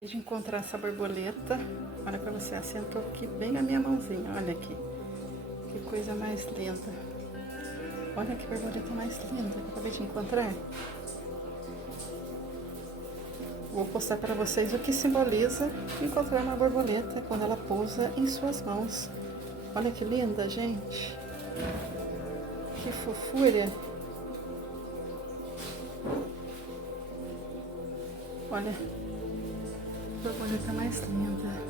De encontrar essa borboleta, olha pra você, assentou aqui bem na minha mãozinha, olha aqui, que coisa mais linda, olha que borboleta mais linda, que eu acabei de encontrar. Vou postar para vocês o que simboliza encontrar uma borboleta quando ela pousa em suas mãos. Olha que linda, gente, que fofura, olha. A borboleta mais linda.